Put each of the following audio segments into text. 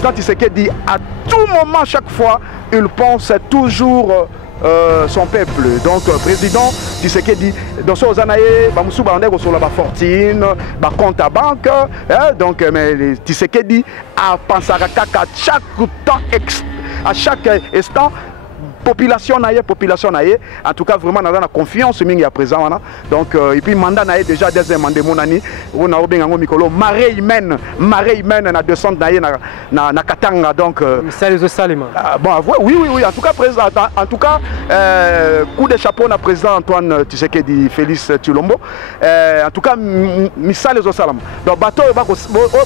président Tshisekedi, à tout moment, chaque fois, il pense toujours son peuple. Donc, président Tshisekedi, dans ce Zanaïe, Bamoussou Bandego sur la fortune, compte à banque. Donc, mais Tshisekedi a pensé à chaque temps, à chaque instant. Population naïe, en tout cas vraiment dans la confiance mingi à présent donc et puis mandat naïe déjà deuxième mandat monani on a obengango mikolo marée humaine na descente naïe na Katanga donc bon oui en tout cas président en tout cas coup de chapeau na président Antoine Tshisekedi Félix Tshilombo en tout cas misale zo salam donc bateau ba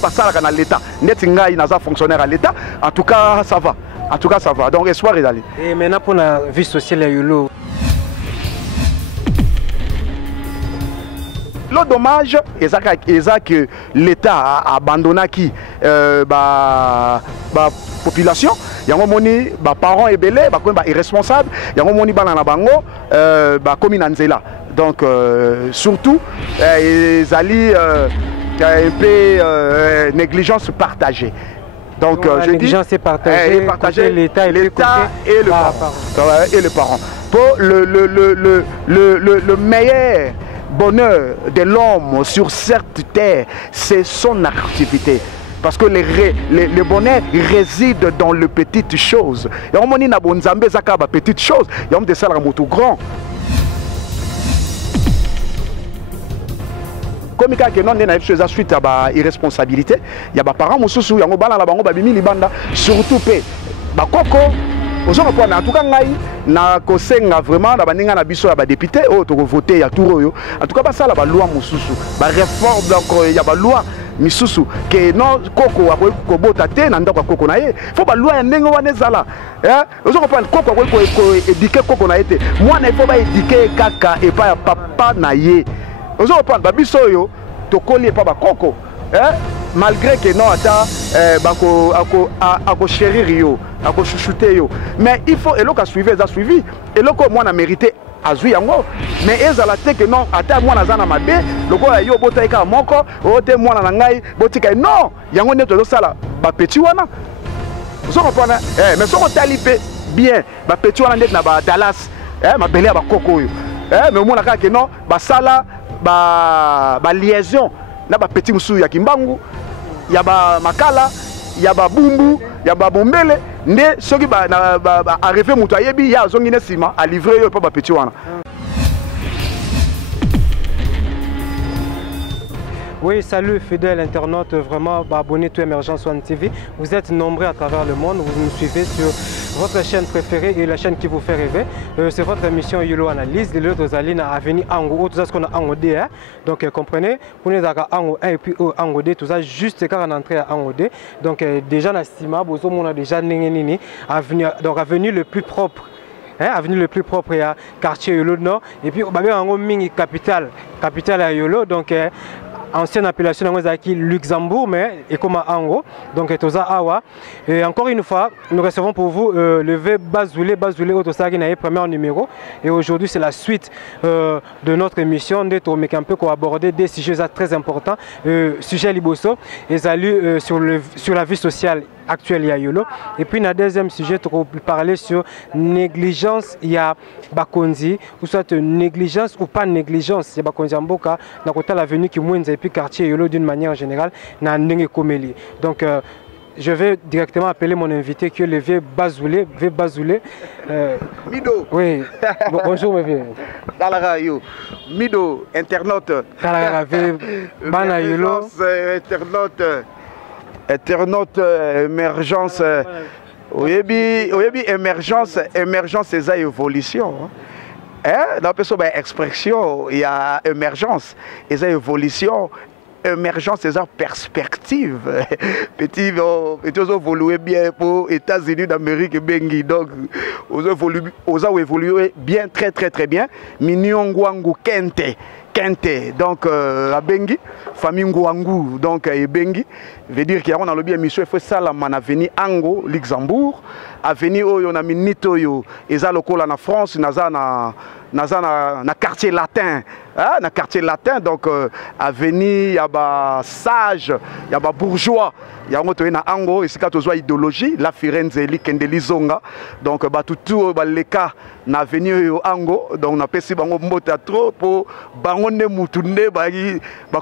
sala na l'état net ngai na za fonctionnaire à l'état en tout cas ça va. En tout cas, ça va. Donc, espoir est d'aller. Et maintenant, pour la vie sociale à Yolo. Le dommage, c'est que l'État a abandonné qui population. Il y a un moment où parents sont belés, irresponsables. Il y a un moment où ils commune Nzela. Donc, surtout, ils allaient un peu négligence partagée. Donc, je dis, c'est partager l'État et le parent. Pour le meilleur bonheur de l'homme sur cette terre, c'est son activité. Parce que le bonheur réside dans les petites choses. Il y a des petites choses, il y a des salaires grand. Comme il y a des choses suite à l'irresponsabilité, il y a des parents qui sont surtout Bakoko. En tout cas, na kosenga vraiment na baninga na biso ya ba député o to voter ya touro en tout cas ça la ba loi mususu ba réforme donc ya ba loi misusu que non koko akoy ko bota te na ndako koko na ye faut ba loi ya ndenge wana ezala ozo comprendre koko akoy ko éduquer koko na ye te moi na faut ba éduquer kaka et pas papa na ye ozo comprendre ba biso yo to koli pas ba koko malgré que non ata ako chérir yo ako chouchouter yo mais il faut eloko a suivi ça suivi eloko moi na mérité azui yango mais ezala te que non ata moi na zana mabe loko yo botaika moko o te moi na ngai botika non yango neto sala ba petit wana vous comprenez mais soko talipe bien ba petit wana net na ba Dallas ma belé ba koko yo mais moi na ka que non ba sala ba liaison na ba petit musu ya Kimbangu ya ba Makala ya ba Bumbu ya ba Bombele nde soki ba arrivé mutu ayebi ya zongi ne sima a livrer yo pa ba petit wana. Oui, salut fidèles internautes, vraiment abonnez tout Emergence One TV. Vous êtes nombreux à travers le monde, vous nous suivez sur votre chaîne préférée et la chaîne qui vous fait rêver. C'est votre émission Yolo Analyse, les autres alliés à venir en tout ça ce qu'on a en OD. Donc comprenez, vous n'êtes pas en 1 et puis en OD, tout ça juste quand on entre en OD. Donc déjà dans Stima, on a déjà Nini avenue le plus propre. Avenue le plus propre et à quartier Yolo Nord. Et puis on a une capitale à Yolo. Donc ancienne appellation de Luxembourg, mais et comme Ango, donc Toza Awa. Et encore une fois, nous recevons pour vous le V Bazoulé Otosagi Naye, premier numéro. Et aujourd'hui, c'est la suite de notre émission de un peu pour aborder des sujets très importants. Sujet Liboso, et salut sur la vie sociale actuelle à Yolo. Et puis, dans le deuxième sujet, on va parler sur négligence, il y a Bakonzi, ou soit négligence ou pas négligence, il y a Bakonzi Mboka, dans l'avenue qui mouine et puis quartier Yolo d'une manière générale, dans Ndenge Komeli. Donc, je vais directement appeler mon invité qui est le V Bazoulé. Mido. Oui. Bonjour, mes vieux. Mido, internaute. Bana Yolo. Internaute, émergence. Oyebi émergence c'est ça évolution. Dans la expression, il y a émergence et ça évolution. Émergence, c'est ça perspective. Petit, ils ont évolué bien pour les États-Unis d'Amérique et Bengi. Donc, ils ont évolué bien, très bien. Minyongwangu Kente. Donc, à Bengi, famille Ngouangou, donc à Bengi, veut dire qu'il y a un bien monsieur fait ça la avenue Ango, Luxembourg, avenue où on a mis Nitoyo, et ça local en France, naza na quartier latin, hein, na quartier latin, donc avenue ya ba sage, ya ba bourgeois, ya ngoto na ango esika tozwa idéologie la Firenze li kendeli zonga, donc ba tutu ba leka na avenue yo ango, donc na pesi bango mbota trop pour bango ne mutunde ba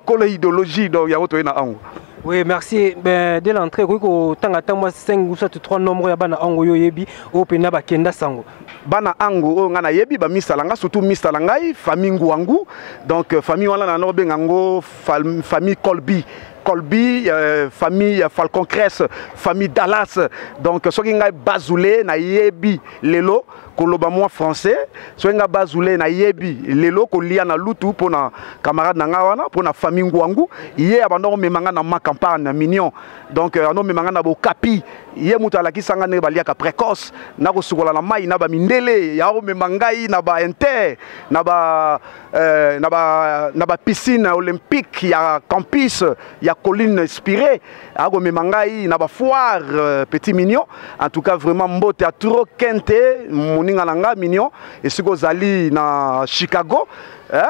kolo idéologie, donc ya ngoto na ango. Oui, merci. Ben, dès l'entrée, vous avez 5 ou 3 nombres de bana ango yo yebi au pena ba kenda sango. Bana ango ngana yebi ba misalanga surtout misalangai famille ngwangu. Donc famille wana na norbe ngango famille Colby, famille Falcon Cress, famille Dallas. Donc so ngai bazoulé na yebi lelo koloba moi français, so nga bazoulé na yebi lelo ko lia na lutu pona camarade na ngawana pona famille ngwangu ye abandon memanga na ma campagne mignon. Donc ano memanga na bo kapi ye mutu alaki sanga ne baliaka précoce na ko sukola na mai na ba mindele ya o memangai na ba inter na ba piscine olympique ya campus ya colline inspirée ako memangai na ba foire petit mignon. En tout cas vraiment mbote a trop kente moninga nanga mignon et siko zali na Chicago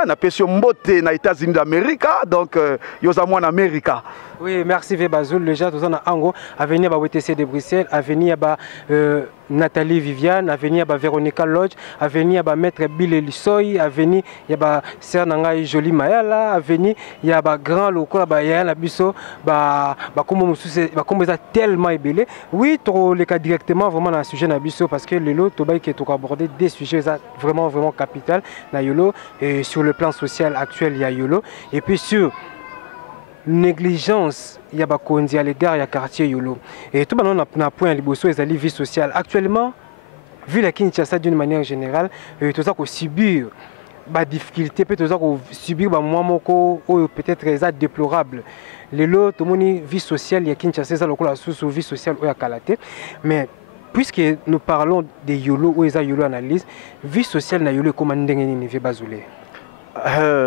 na pesio mbote na États-Unis d'Amérique, donc yoza moi en Amérique. Oui, merci Bazoul. Le gens en Ango, avenue à WTC de Bruxelles, avenue à Nathalie Viviane, avenue à Véronica Lodge, avenue à Maître Bill Elissoy, avenue à Sernanga Jolie Mayala, avenue à Grand Loco, à Yana Bisso, comme ça tellement ébélé. Oui, les cas directement vraiment dans le sujet Nabisso parce que le lot qui est abordé des sujets vraiment capital na Yolo et sur le plan social actuel il y a Yolo et puis sur négligence il y a bakondi à l'égard il y a quartier Yolo et tout maintenant on a point liboso et vie sociale actuellement vu la Kinshasa d'une manière générale tout ça qu'on subir ba difficulté peut tout ça qu'on subir ba moment moko ou peut-être déplorable les lots tout monde vie sociale il y a Kinshasa ça lokola sous vie sociale ou ya kalaté mais puisque nous parlons de Yolo ou eza Yolo analyse vie sociale na Yolo comment ndenge ni vie bazoulé.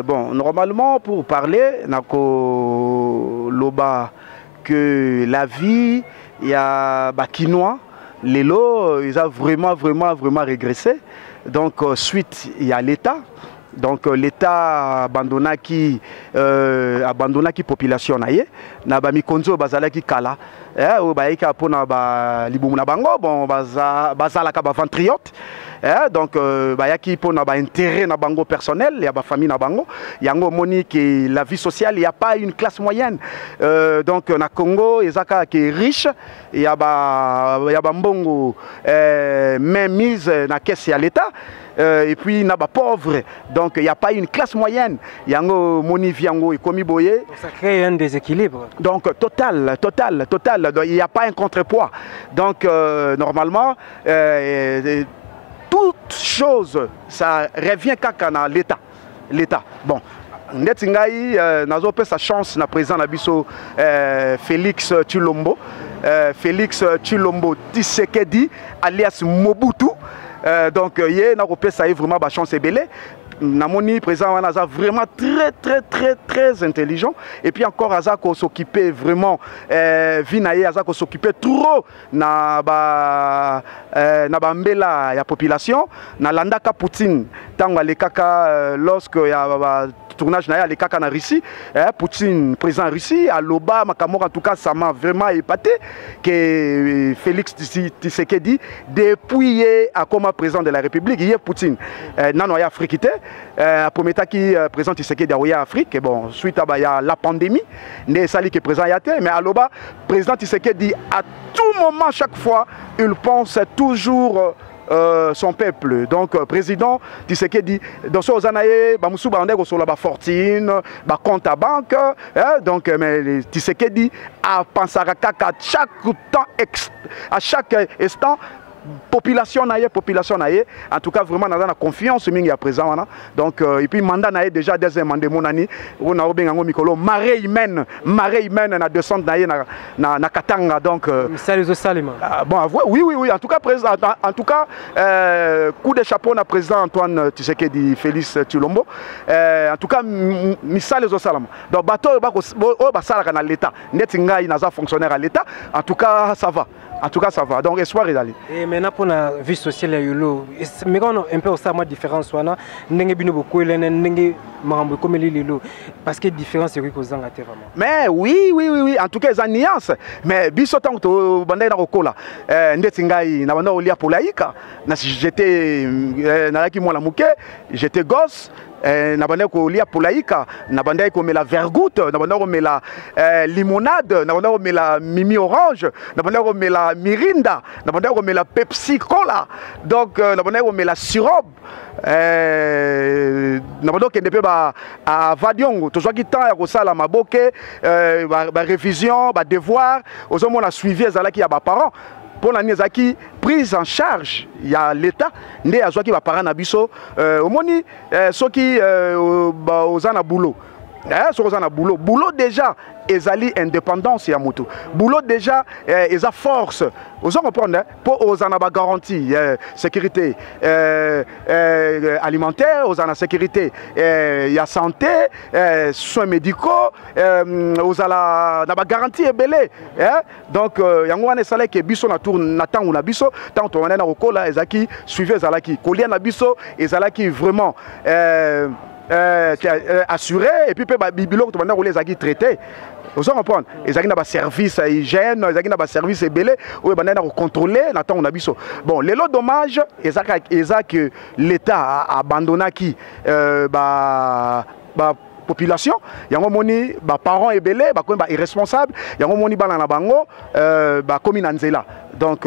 Bon, normalement, pour parler, nako loba que la vie, il y a Bakinois, les lots, ils ont vraiment régressé. Donc, suite, il y a l'État. Donc, l'État abandonna qui population naie, na ba mikonzo bazala ki kala, ou ba ika pona ba libumuna bango, bon bazala ka ba ventriote. Donc bayaki pour na ba intérêt na bango personnel ya ba famille na bango yango moni que la vie sociale il y a pas une classe moyenne donc na Congo ezaka qui est riche il y a ba mbongo main mise na caisse ya l'état et puis na ba pauvre donc il y a pas une classe moyenne yango moni viango et komi boye ça crée un déséquilibre donc total il y a pas un contrepoids donc normalement toute chose, ça revient quand on a l'État. Bon, Netingaï, nazo pe sa chance na président Nabiso Félix Tshilombo. Félix Tshilombo Tshisekedi alias Mobutu. Donc, il na pe sa vraiment ba chance belé. Namoni président Wanaza vraiment très intelligent et puis encore Azako s'occuper vraiment Vinaye Azako s'occuper trop na mbela ya population na landaka Poutine tango alekaka lorsque ya tournage na alekaka na Russie Poutine président Russie à Loba Makamor en tout cas ça m'a vraiment épaté que Félix Tshisekedi depuis à comme président de la République il est Poutine nano ya africain Prometa qui présente Tshisekedi à Afrique et bon suite à la pandémie né sali qui présent yate mais à Loba président Tshisekedi à tout moment chaque fois il pense toujours son peuple. Donc président Tshisekedi dans son zanaye ba musu ba ndeko sur la fortune ba compte à banque donc mais Tshisekedi a pensé à chaque temps à chaque instant population naie en tout cas vraiment dans la confiance mingi à présent donc et puis mandat naie déjà deuxième mandat monani on a obengango mikolo marée humaine na descente naie na Katanga donc bon oui en tout cas président en tout cas coup de chapeau na président Antoine Tshisekedi Félix Tshilombo en tout cas misale zo salama donc bateau ba sala na l'état net ngai naza fonctionnaire à l'état en tout cas ça va En tout cas, ça va. Donc, espoir est allé. Et maintenant, pour la vie sociale, il y a Yolo. Mais quand on a un peu ça, différence, on a beaucoup parce que différence, c'est que vraiment. Mais oui. En tout cas, il y a une nuance. Mais biso tant que bandai na kokola, ndetingai na banda olia polaika. J'étais nalaki moi la muke, j'étais gosse. Na banda ko lia polaika, na banda ko mela vergoute, na banda ko mela limonade, na banda ko mela mimi orange, na banda ko mela mirinda, na banda ko mela Pepsi Cola. Donc na banda ko mela sirop. Na banda ko ndepe ba a vadiongo, to zwaki temps ya ko sala maboke, ba révision, ba devoir, ozomo na suivi ezalaki ya ba parents. Pour l'année qui prise en charge, il y a l'État, né à qui va parler na biso, au moni, ceux qui aux ana boulot, boulot déjà. Ezali indépendance ya moto. Boulot déjà eza force. Vous en comprenez pour aux ana ba garantie sécurité alimentaire, aux ana sécurité ya santé, soins médicaux, aux ala na ba garantie belé. Donc yango wana sala ke biso na tour na temps na biso, tant on na kola ezaki suivez ezalaki. Kolia na biso ezalaki vraiment assuré et puis biloko to banda ko les aki traité. Vous comprenez? Ils ont un service hygiène, ils ont un service belé, où ils ont contrôlé, on a biso. Bon, les lots dommages, ils ont que l'État a abandonné qui population, il y a un moni, parents et belé, irresponsable, il y a un moni banana bango, comme Nanzela. Donc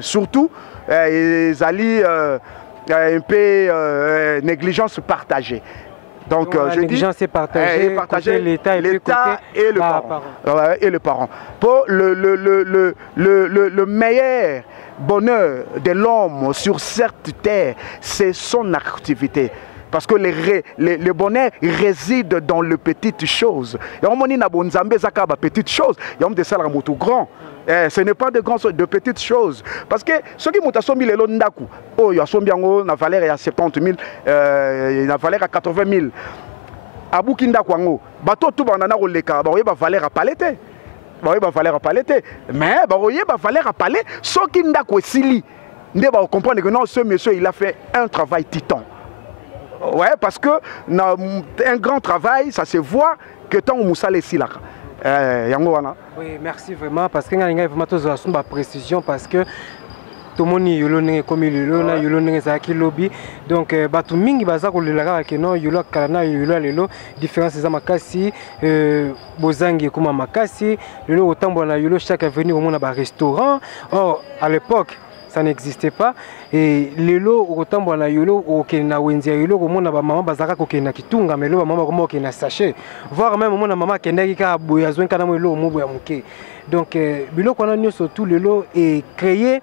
surtout, ils allaient un peu négligence partagée. Donc, la négligence est partagée, l'État et le parent. Et le parent. Pour le meilleur bonheur de l'homme sur cette terre, c'est son activité. Parce que le bonheur réside dans les petites choses. Il y a un petites choses, il y a un des grand. Ce n'est pas de petites choses. Parce que ceux qui m'ont assommé les lots d'aku, oh, il y a une valeur à 70 000, une valeur à 80 000. À Boukinda Kwango, bateau tout banana au leka, il y a valeur à palette. Il y a valeur à palette. Mais il y a valeur à palette. Ceux qui n'ont pas sili, on comprend que non, ce monsieur, il a fait un travail titan. Ouais, parce que un grand travail, ça se voit que tant on moussa les silas. Oui, merci vraiment parce que nous avons vraiment une précision parce que tout le monde est comme il est lobby. Donc, tout le monde est non, il y a différence des amakasi, bozangi comme amakasi, il y a autant de chaque avenue au restaurant. Or, à l'époque, ça n'existait pas. Et les lots, autant de yolo, au Kenya, yolo, au monde, maman bazaka, au Kenya, qui tunga, mais le maman, comment qu'il a saché. Voir même mon maman qui n'a qu'à boyazoin, quand on est l'eau, mou donc, bilo qu'on a surtout le lot est créé,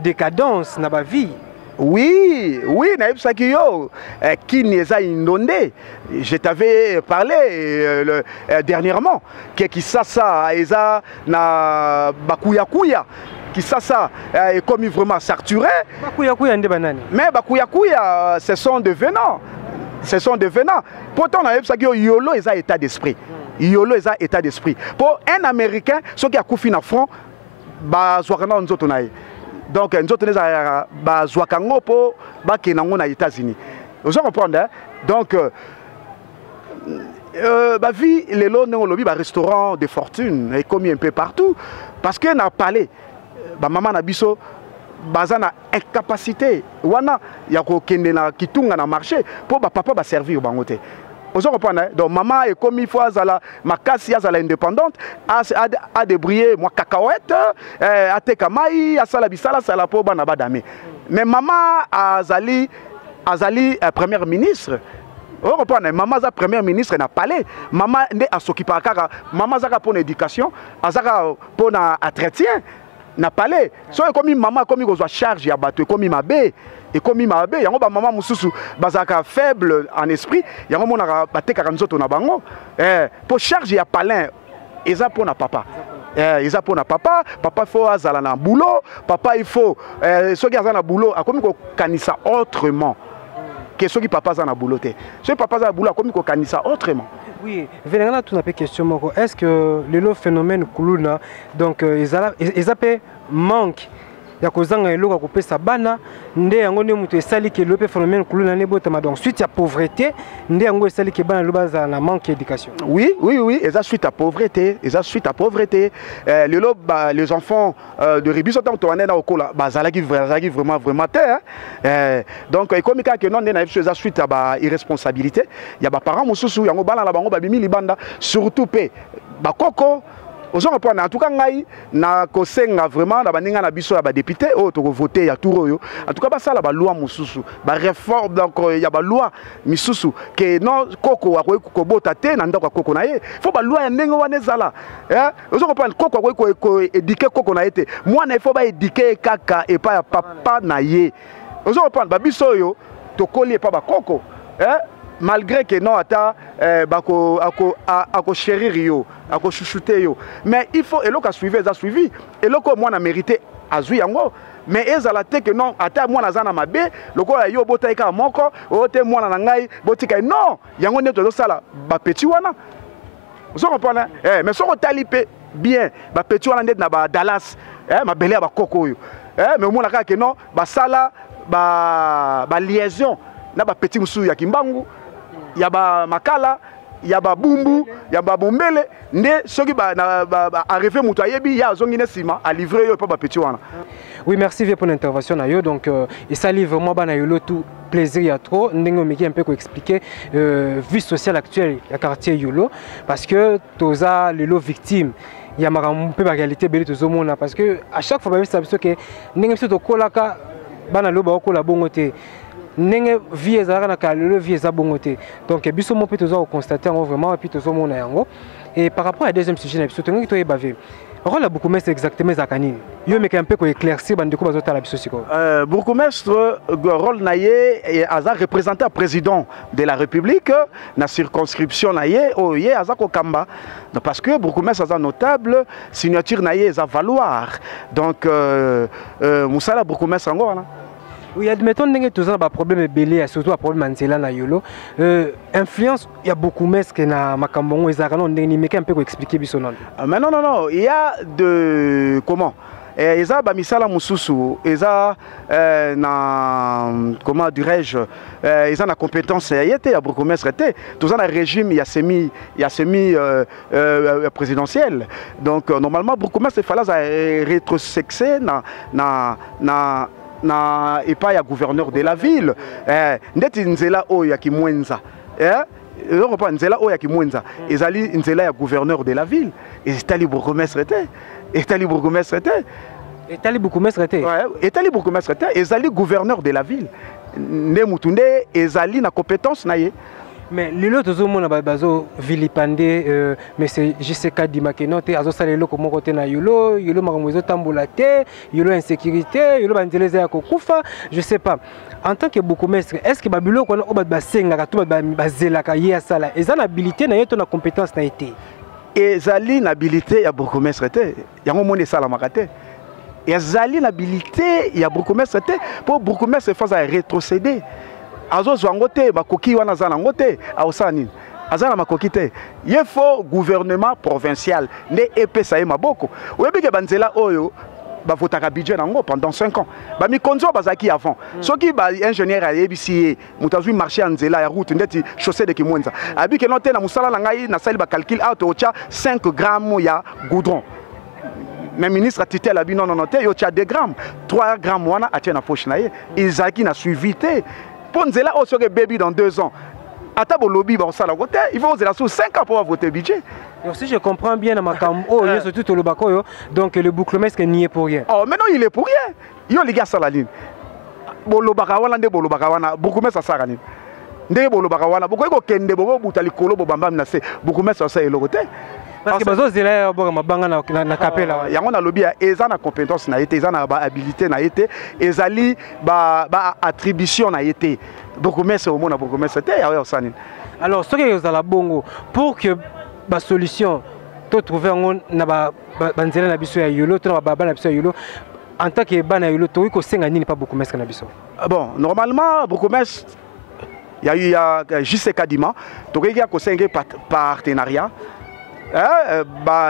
décadence dans la vie. Oui, naïf Sakiyo, qui n'est pas inondé. Je t'avais parlé dernièrement, qui ça, Eza, na Bakuyakuya. Qui ça est comme vraiment saturé. Mais Bakuyakuya, ce sont des venants. Ce sont des venants. Pourtant, on a Yolo est un état d'esprit. Yolo est un état d'esprit. Pour un Américain, ceux qui a coupé dans le front, donc, nous avons pour les États-Unis. Vous comprenez? Donc, vie, les lots dans le restaurant de fortune, et comme un peu partout, parce qu'on a parlé. Maman na biso bazana incapacité wana ya ko kende na kitunga na marché pour papa ba servir bangote. Vous comprenez? Donc maman est comme il faut azala makasi azala indépendante a débrouiller moi cacahuète a tekamai asala bisala sala po bana badame. Mais maman azali première ministre. Vous comprenez? Maman za première ministre na palais. Maman ne a s'occuper kaka maman zaka pour l'éducation, azaka pour na entretien. Na palais so comme maman comme il a charge ya bateau comme il m'abe et comme il m'abe yango ba maman mususu bazaka faible en esprit yango mona bateka nzoto na bango pour charge ya palais eza pour na papa eza pour na papa faut azala na boulot papa il faut ceux qui azala na boulot comme ko kanisa autrement que ceux qui papa azala na boulot te ceux papa azala na boulot comme ko kanisa autrement. Oui, venez tout une question. Est-ce que le phénomène Kuluna, donc ils appellent manque ya kozanga eloko ko pesa bana nde yango ne mutu esali ke le phénomène Kuluna ne botama donc suite à pauvreté nde yango esali ke bana loba za na manque d'éducation. Oui, et ça suite à pauvreté, les enfants de Ribi sont en na okola bazalaki vraiment terre. Donc comme ka que non na ça suite à irresponsabilité, il y a ba parents mususu yango bana la bango babimi libanda surtout pe ba koko. En tout cas, na kosenga vraiment na baninga na biso ya ba député o to voter ya tour en tout cas ça la loi mususu ba réforme donc ya ba loi misusu que non koko akoyi ko bota te na ndako koko na ye faut ba loi ya ndenge wana ezala ozo comprendre koko akoyi ko éduquer koko na ye moi na il faut ba éduquer kaka et pas ya papa na ye ozo comprendre ba biso yo to koli pas ba koko malgré que non ata ako chérir yo ako chouchouter yo mais il faut eloko suivre ça suivi eloko moi na mérité azui yango mais ezala te que non ata moi na zana mabe lokola yo botaika moko o te moi na ngai botika non yango ne to sala ba petit wana vous comprenez mais soko talipe bien ba petit wana net na ba Dallas ma belé ba koko yo mais moi na ka que non ba sala ba liaison na ba petit musu ya kimbangu ya ba makala ya ba bumbu ya ba bombele nde soki ba arrivé mutu ayebi ya zongi ne sima a livrer yo pas ba petit wana. Oui, merci pour l'intervention na yo donc et ça livre vraiment bana yolo tout plaisir ya trop ndenge meki un peu ko expliquer vie sociale actuelle ya quartier yolo parce que toza lelo victime ya makambo pe ba réalité beli tozomona parce que à chaque fois ba bisa biso ke ndenge biso to kolaka bana lo ba kola bongo te nenge vie ezalaka na kalelo vie eza bongo te donc biso mo pe toza constater vraiment et puis tozomona yango et par rapport à deuxième sujet na biso tongi to yebave rôle bourgmestre exactement ezalaka nini yo meka un peu ko éclaircir bandeko bazotala biso siko bourgmestre rôle na ye aza représentant président de la République na circonscription na ye o ye aza ko kamba parce que bourgmestre aza notable signature na ye eza valoir donc musala bourgmestre ngo wana. Oui, admettons que nous avons un problème belé, surtout un problème na yolo. Influence, il y a beaucoup mais que na makambongo ezarano ndenge un peu expliquer biso non. Mais non, il y a de comment eza ba misala mususu eza na comment dirais-je eza na compétence yete ya bourgmestre te tous na régime ya semi présidentiel donc normalement bourgmestre fallait rétrosexer na et pas ya gouverneur de la ville ndeti nzela oyo ya kimwenza pas nzela oyo ya kimwenza ezali nzela ya gouverneur de la ville et etali bourgmestre te etali bourgmestre te etali bourgmestre te etali bourgmestre te ezali gouverneur de la ville nde mutu nde ezali na compétence na ye. Mais lelo tozomona bazo vilipande mais c'est JCK Dimakeno te azosala lelo komo kote na yolo makambo ezotambola te yolo insécurité yolo banzeleza ya kokufa je sais pas en tant que bourgmestre est-ce que babilo kona o basengaka to bazelaka ye asala ezana habilité na yeto na compétence na été ezali na habilité ya bourgmestre te yango moni sala makate ezali na habilité ya bourgmestre te pour bourgmestre faza rétrocéder azozwa ngo te bakoki wana za nango te aosala nini aza na makoki te ye fo gouvernement provincial nde epesa ye maboko oyebi ke banzela oyo bavotaka budget nango pendant 5 ans bamikonzi oyo bazalaki avant soki baingénieur ayebisi ye moto azwi marché ya nzela ya route ndeti chaussée de kimwenza ayebi ke no te na mosala na ngai nasali bacalcule awa tootya 5 grammes ya goudron mais ministre tutelle abi non te yo tya 2 grammes 3 grammes wana atie na poche na ye ezalaki na suivi te pour nzela o soki baby dans 2 ans ata bolobi basala côté il faut oser sur 5 ans pour voter budget. Donc si je comprends bien na makambo oh yo surtout le bakoyo donc le bourgmestre n'y est pour rien. Oh mais non il est pour rien yo les gars ça la ligne bolobaka wana nde bolobaka wana bourgmestre ça kanini nde bolobaka wana boko ko kende boko buta likolo bobamba na se bourgmestre ça eloko te parce que bazo zela boka mabanga na kapela yango na lobby eza na compétence na été eza na ba habilité na été ezali ba attribution na été bourgmestre au mona bourgmestre te ya osani. Alors ce que vous allez bongo pour que ba solution to trouver na ba banzela na biso ya yolo to na ba na biso ya yolo en tant que bana yolo to ko senga nini pas bourgmestre na biso. Bon normalement bourgmestre Il y a eu JC Kadima, il y a un partenariat.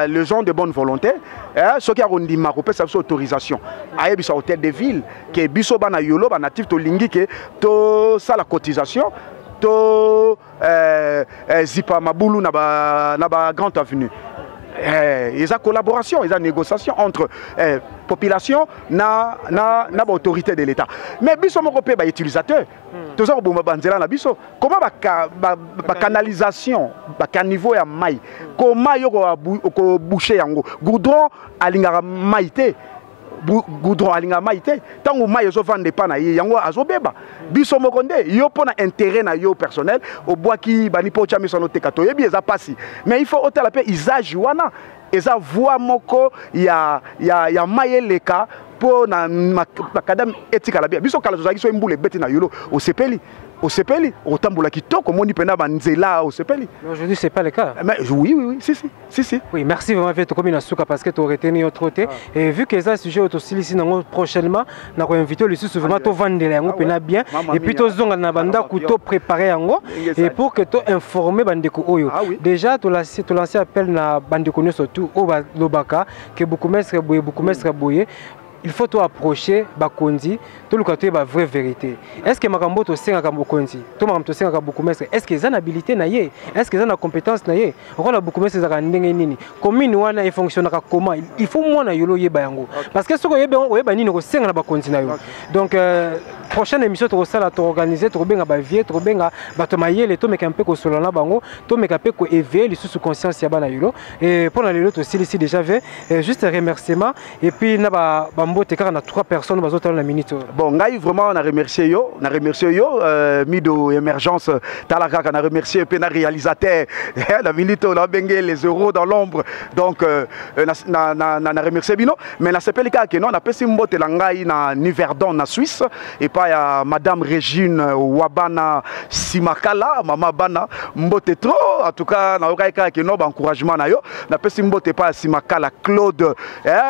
Les gens de bonne volonté, ceux qui ont dit que autorisation, à l'hôtel de ville, qui est bisobana yolo, natif to lingi, to ça la cotisation, to zipa mabulu na ba grande avenue. Il y a collaboration, il y a négociation entre population et autorité de l'État. Mais biso moko pe ba utilisateur. Tous on bomba banzela na biso. Comment ba canalisation, ba caniveau ya mai. Comment yo ko boucher yango. Goudron alingara maité. Goudron alinga maité. Tango mai zo vendre pa na yango azobeba. Biso moko nde yo pona intérêt na yo personnel au bois qui bani po cha miso no tekato yebi eza pasi. Mais il faut otala pe usage wana. Eza voix moko ya mayeleka pour na makadam etika la bien. Biso kala zozaki so mbule beti na yolo au sepeli. Au sepeli, au tamboula qui toque, au pena banzela au sepeli. Aujourd'hui, c'est pas le cas. Mais oui, si. Oui, merci vraiment fait comme une souka parce que tu aurais retenu notre côté. Et vu que ça sujet aussi ici prochainement, on a invité le sous vraiment to vendre les pena bien et puis to zonga na banda couteau préparé en et pour que tu informer bandeko oyo. Déjà tu lancé appel na bandeko surtout au lobaka que beaucoup mestre boye. Il faut tout approcher Bakondi, tout le côté la vraie vérité. Est-ce que Makambo to senga Bakondi, tout Makambo to senga beaucoup mestre, est-ce qu'ils ont habilité naie, est-ce qu'ils ont la compétence naie? On a beaucoup mestre za ndenge nini. Commune wana il fonctionne comment? Il faut moi na yolo yeba yango. Parce que ce que yeba nini ko senga na Bakondi na yo. Donc prochaine émission to sala to organiser to benga ba vie, to benga bato mayele to meka un peu ko solana bango, to meka pe ko éveiller les sous conscience ya bana yolo. Et pour la lelo to ici déjà fait juste un remerciement et puis na ba on a 3 personnes dans la minute. Bon, vraiment on a remercié yo, Mido émergence Talaka, on a remercié Pena réalisateur, la minute on a bengé les euros dans l'ombre. Donc on a remercié Bino, mais na sepeli ka que non, on a pesi mbote langai na Niverdon na Suisse et pas ya madame Régine Wabana Simakala, maman Bana mbote trop en tout cas na okaika que non encouragement na yo, na pesi mbote pas Simakala Claude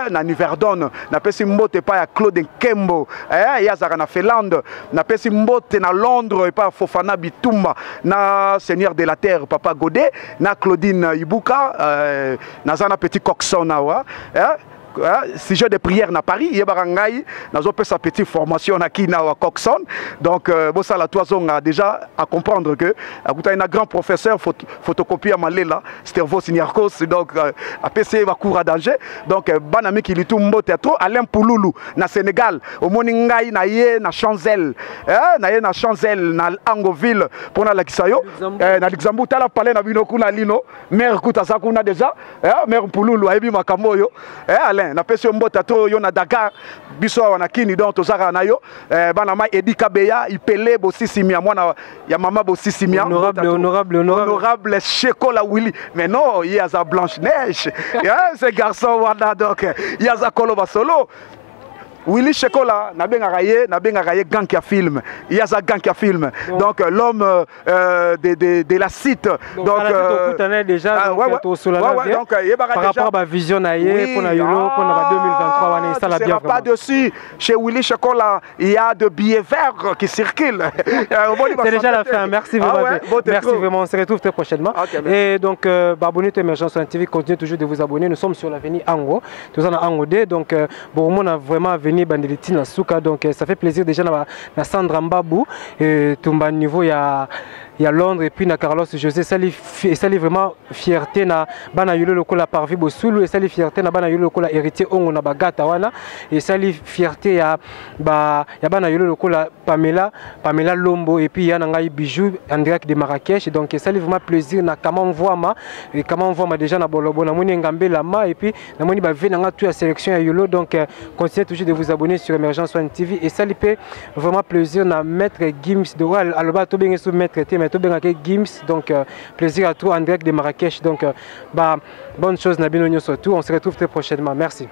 na Niverdon, na pesi mbote pas ya Claude Nkembo yazaka na Finlande, na pesi mbote na Londres et pas Fofana Bitumba na Seigneur de la Terre Papa Godet na Claudine Ibuka na zana petit Coxon awa sujet de prière na Paris, yebarangai nazo pe sa petite formation na kina wa Coxon. Donc bossa la toison a déjà à comprendre que akuta un grand professeur photocopie à Malela, Stervo Siniarkos, donc a PC va cours à danger. Donc banami qui litumbo théâtre Alain Pouloulou na Sénégal, au moningai na ye na Chanzel, na ye na Chanzel na Angoville pour na Lakisayo, na Luxembourg tala palais na binoku na lino, mère kuta zakuna déjà, mère Pouloulou ayebi makamoyo, Alain na pesi mbota to yo na Dakar biso wana kini donc tozaka na yo bana mai Edika Beya ipele bo sisimia mwana ya mama bo sisimia honorable Chekola Willy mais non il y a sa Blanche Neige ce garçon wana donc il y a sa Koloba Solo Willy Chekola na benga ye gang ya film il y a sa gang ya film donc l'homme de la cite donc déjà donc par rapport à vision na ye pour na yolo pour na 2023 wana ça la bien pas dessus chez Willy Chekola il y a de billets verts qui circulent c'est déjà la fin merci vraiment on se retrouve très prochainement et donc abonnez à Émergence TV continuez toujours de vous abonner nous sommes sur l'avenue Ango tous en Ango D donc bon on a vraiment venu Bandeliti na Souka donc ça fait plaisir déjà na Sandra Mbabou et Tumba niveau il y a Londres et puis na Carlos José ça lui vraiment fierté na bana yolo lokola Parvi Bosulu et ça lui fierté na bana yolo lokola héritier ongo na bagata wana et ça lui fierté ya bana yolo lokola Pamela Lombo et puis ya ngai Bijou en direct de Marrakech donc ça lui vraiment plaisir na comment voima et comment voima déjà na Bolobo na moni ngambe lama et puis na moni ba ve na tout la sélection ya yolo donc continuez toujours de vous abonner sur Émergence One TV et ça lui fait vraiment plaisir na maître Gims de aloba to bien sous maître tout bien avec Gims donc plaisir à tout en direct de Marrakech donc bonne chose na binonyo surtout on se retrouve très prochainement merci.